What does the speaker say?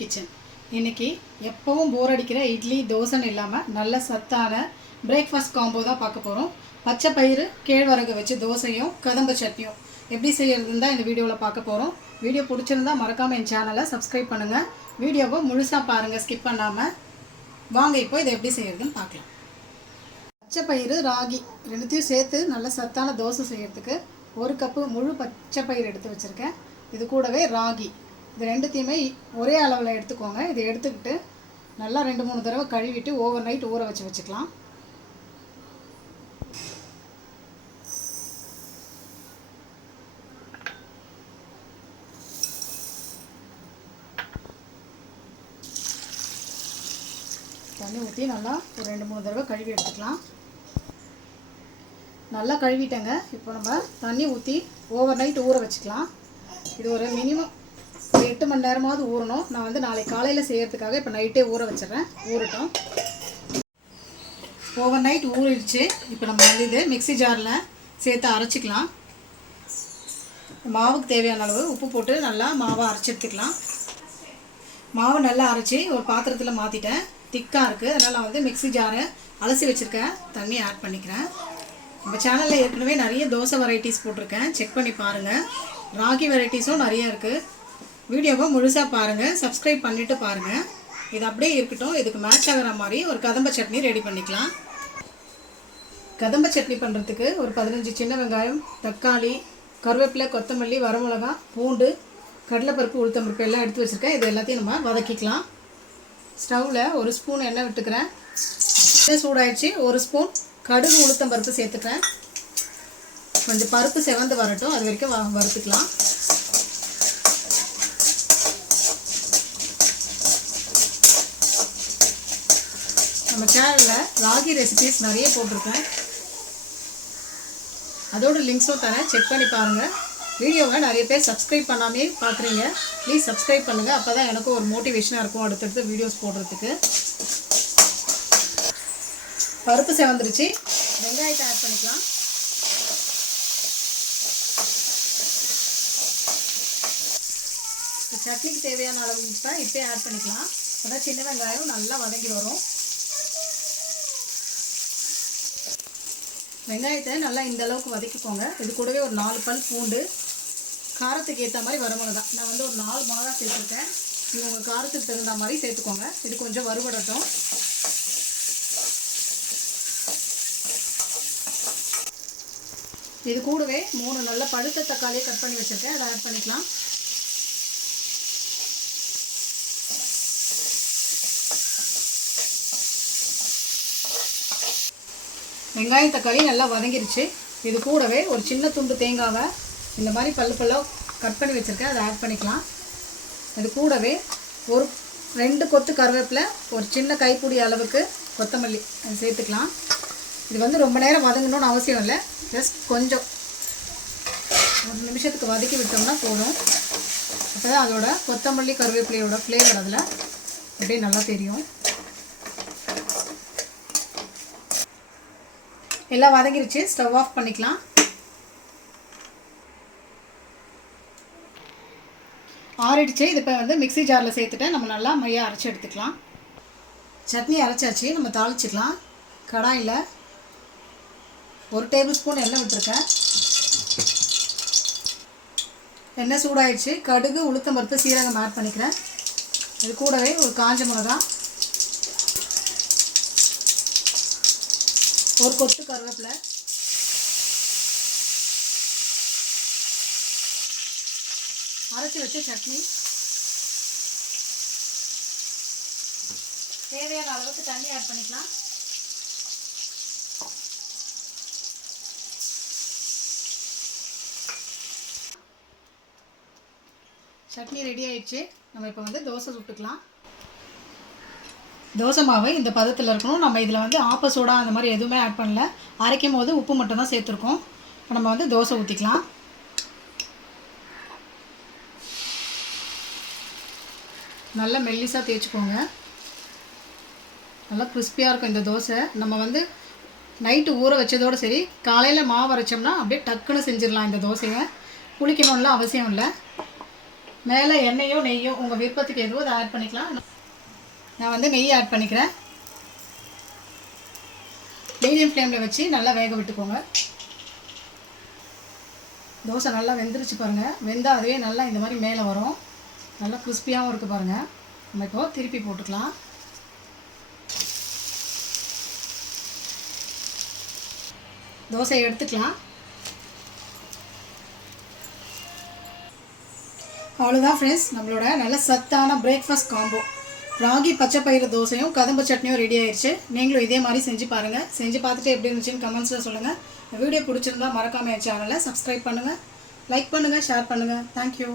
Kitchen இன்னைக்கு எப்பவும் போர் அடிக்கிற இட்லி தோசைன்னு இல்லாமல் நல்ல சத்தான பிரேக்ஃபாஸ்ட் காம்போ தான் பார்க்க போகிறோம் பச்சை பயிறு கேழ்வரகு வச்சு தோசையும் கதம்ப சட்னியும். எப்படி செய்யறதுன்னு தான் இந்த வீடியோவில் பார்க்க போகிறோம் வீடியோ பிடிச்சிருந்தா மறக்காமல் என் சேனலை சப்ஸ்கிரைப் பண்ணுங்கள் வீடியோவை முழுசாக பாருங்கள் ஸ்கிப் பண்ணாமல் வாங்க இப்போ இதை எப்படி செய்யறதுன்னு பார்க்கலாம். பச்சை பயிறு ராகி ரெண்டுத்தையும் சேர்த்து நல்ல சத்தான தோசை செய்கிறதுக்கு ஒரு கப்பு முழு பச்சை பயிறு எடுத்து வச்சுருக்கேன். இது கூடவே ராகி. இது ரெண்டுத்தையுமே ஒரே அளவில் எடுத்துக்கோங்க. இதை எடுத்துக்கிட்டு நல்லா ரெண்டு மூணு தடவை கழுவிட்டு ஓவர் நைட் ஊற வச்சு வச்சுக்கலாம். தண்ணி ஊற்றி நல்லா ஒரு ரெண்டு மூணு தடவை கழுவி எடுத்துக்கலாம். நல்லா கழுவிட்டேங்க. இப்போ நம்ம தண்ணி ஊற்றி ஓவர் நைட் ஊற வச்சுக்கலாம். இது ஒரு மினிமம் ஒரு எட்டு மணி நேரமாவது ஊறணும். நான் வந்து நாளைக்கு காலையில் செய்கிறதுக்காக இப்போ நைட்டே ஊற வச்சிடறேன். ஊறட்டும். ஓவர் நைட் ஊறிடுச்சு. இப்போ நம்ம வந்து இது மிக்ஸி ஜாரில் சேர்த்து அரைச்சிக்கலாம். மாவுக்கு தேவையான அளவு உப்பு போட்டு நல்லா மாவை அரைச்சி எடுத்துக்கலாம். மாவு நல்லா அரைச்சி ஒரு பாத்திரத்தில் மாற்றிட்டேன் திக்காக இருக்குது அதனால் நான் வந்து மிக்ஸி ஜாரை அலசி வச்சுருக்கேன். தண்ணி ஆட் பண்ணிக்கிறேன். நம்ம சேனலில் ஏற்கனவே நிறைய தோசை வெரைட்டிஸ் போட்டிருக்கேன். செக் பண்ணி பாருங்கள் ராகி வெரைட்டிஸும் நிறைய இருக்குது வீடியோவை முழுசாக பாருங்கள் சப்ஸ்கிரைப் பண்ணிவிட்டு பாருங்கள் இது அப்படியே இருக்கட்டும். இதுக்கு மேட்ச் ஆகிற மாதிரி ஒரு கதம்ப சட்னி ரெடி பண்ணிக்கலாம். கதம்ப சட்னி பண்ணுறதுக்கு ஒரு பதினஞ்சு சின்ன வெங்காயம் தக்காளி கருவேப்பிலை கொத்தமல்லி வரமிளகா பூண்டு கடலைப்பருப்பு உளுத்தம்பருப்பு எல்லாம் எடுத்து வச்சுருக்கேன். இது எல்லாத்தையும் நம்ம வதக்கிக்கலாம். ஸ்டவ்வில் ஒரு ஸ்பூன் எண்ணெய் விட்டுக்கிறேன். எண்ணெய் சூடாயிடுச்சு. ஒரு ஸ்பூன் கடுகு உளுத்தம்பருப்பு சேர்த்துக்கிறேன். கொஞ்சம் பருப்பு செவந்து வரட்டும். அது வரைக்கும் வ வறுத்துக்கலாம். நம்ம சேனலில் ராகி ரெசிபிஸ் நிறைய போட்டிருக்கேன். அதோட லிங்க்ஸும் தரேன். செக் பண்ணி பாருங்கள் வீடியோவை நிறைய பேர் சப்ஸ்கிரைப் பண்ணாமே பார்க்குறீங்க ப்ளீஸ் சப்ஸ்கிரைப் பண்ணுங்கள் அப்போ தான் எனக்கும் ஒரு மோட்டிவேஷனாக இருக்கும் அடுத்தடுத்து வீடியோஸ் போடுறதுக்கு. பருப்பு செவந்துருச்சு. வெங்காயத்தை ஆட் பண்ணிக்கலாம். சட்னிக்கு தேவையான அளவு தான் இப்போயே ஆட் பண்ணிக்கலாம். அதான் சின்ன வெங்காயம் நல்லா வதங்கி வரும். வெங்காயத்தை நல்லா இந்த அளவுக்கு வதக்கிக்கோங்க. இது கூடவே ஒரு நாலு பல் பூண்டு. காரத்துக்கு ஏற்ற மாதிரி வரமிளகா. நான் வந்து ஒரு நாலு மிளகா சேர்த்துருக்கேன். இது உங்கள் காரத்துக்கு தகுந்த மாதிரி சேர்த்துக்கோங்க. இது கொஞ்சம் வறுபடட்டும். இது கூடவே மூணு நல்ல பழுத்த தக்காளியை கட் பண்ணி வச்சுருக்கேன். அதை ஆட் பண்ணிக்கலாம். வெங்காயம் தக்காளி நல்லா வதங்கிருச்சு. இது கூடவே ஒரு சின்ன துண்டு தேங்காவை இந்த மாதிரி பல்லு பல்லாக கட் பண்ணி வச்சுருக்கேன். அதை ஆட் பண்ணிக்கலாம். இது கூடவே ஒரு ரெண்டு கொத்து கருவேப்பில் ஒரு சின்ன கைப்பிடி அளவுக்கு கொத்தமல்லி அது சேர்த்துக்கலாம். இது வந்து ரொம்ப நேரம் வதங்கணும்னு அவசியம் இல்லை. ஜஸ்ட் கொஞ்சம். ஒரு நிமிஷத்துக்கு வதக்கி விட்டோம்னா போதும். அப்போ தான் அதோட கொத்தமல்லி கருவேப்பிலையோட ஃப்ளேவர் அதில் அப்படியே நல்லா தெரியும். எல்லாம் வதங்கிருச்சு. ஸ்டவ் ஆஃப் பண்ணிக்கலாம். ஆறிடுச்சு. இது இப்போ வந்து மிக்ஸி ஜாரில் சேர்த்துட்டு நம்ம நல்லா மையாக அரைச்சி எடுத்துக்கலாம். சட்னி அரைச்சாச்சு. நம்ம தாளிச்சிக்கலாம். கடாயில் ஒரு டேபிள் ஸ்பூன் எண்ணெய் விட்டுருக்கேன். எண்ணெய் சூடாயிடுச்சு. கடுகு உளுத்தம் பருப்பு சீரகம் ஆட் பண்ணிக்கிறேன். இது கூடவே ஒரு காஞ்ச மிளகா. ஒரு கொத்து கருவேப்பிலை. அரைச்சி வச்ச சட்னி. தேவையான அளவுக்கு தண்ணி ஆட் பண்ணிக்கலாம். சட்னி ரெடி ஆயிடுச்சு. நம்ம இப்போ வந்து தோசை சுட்டுக்கலாம். தோசை மாவு இந்த பதத்தில் இருக்கணும். நம்ம இதில் வந்து ஆப்ப சோடா அந்த மாதிரி எதுவுமே ஆட் பண்ணல. அரைக்கும் போது உப்பு மட்டும் தான் சேர்த்துருக்கோம். இப்போ நம்ம வந்து தோசை ஊற்றிக்கலாம் நல்லா மெல்லிஸாக தேய்ச்சிக்கோங்க. நல்லா கிறிஸ்பியாக இருக்கும் இந்த தோசை. நம்ம வந்து நைட்டு ஊற வச்சதோடு சரி காலையில் மாவு அரைச்சோம்னா அப்படியே டக்குன்னு செஞ்சிடலாம் இந்த தோசையை. புளிக்கணும்லாம் அவசியம் இல்லை. மேலே எண்ணெயோ நெய்யோ உங்கள் விருப்பத்துக்கு எதுவோ அதை ஆட் பண்ணிக்கலாம். நான் வந்து நெய் ஆட் பண்ணிக்கிறேன். மீடியம் ஃப்ளேமில் வச்சு நல்லா வேக விட்டுக்கோங்க. தோசை நல்லா வெந்துருச்சு பாருங்கள் வெந்தால் அதுவே நல்லா இந்த மாதிரி மேலே வரும். நல்லா கிறிஸ்பியாகவும் இருக்குது பாருங்கள் நம்ம இப்போ திருப்பி போட்டுக்கலாம். தோசையை எடுத்துக்கலாம். அவ்வளோதான் ஃப்ரெண்ட்ஸ் நம்மளோட நல்ல சத்தான பிரேக்ஃபாஸ்ட் காம்போ ராகி பச்சை பயிறு தோசையும் கதம்பு சட்னியும் ரெடி ஆயிடுச்சு நீங்களும் இதே மாதிரி செஞ்சு பாருங்கள் செஞ்சு பார்த்துட்டு எப்படி இருந்துச்சுன்னு கமெண்ட்ஸில் சொல்லுங்கள் வீடியோ பிடிச்சிருந்தா மறக்காமல் என் சேனலை சப்ஸ்கிரைப் பண்ணுங்கள் லைக் பண்ணுங்கள் ஷேர் பண்ணுங்கள் தேங்க்யூ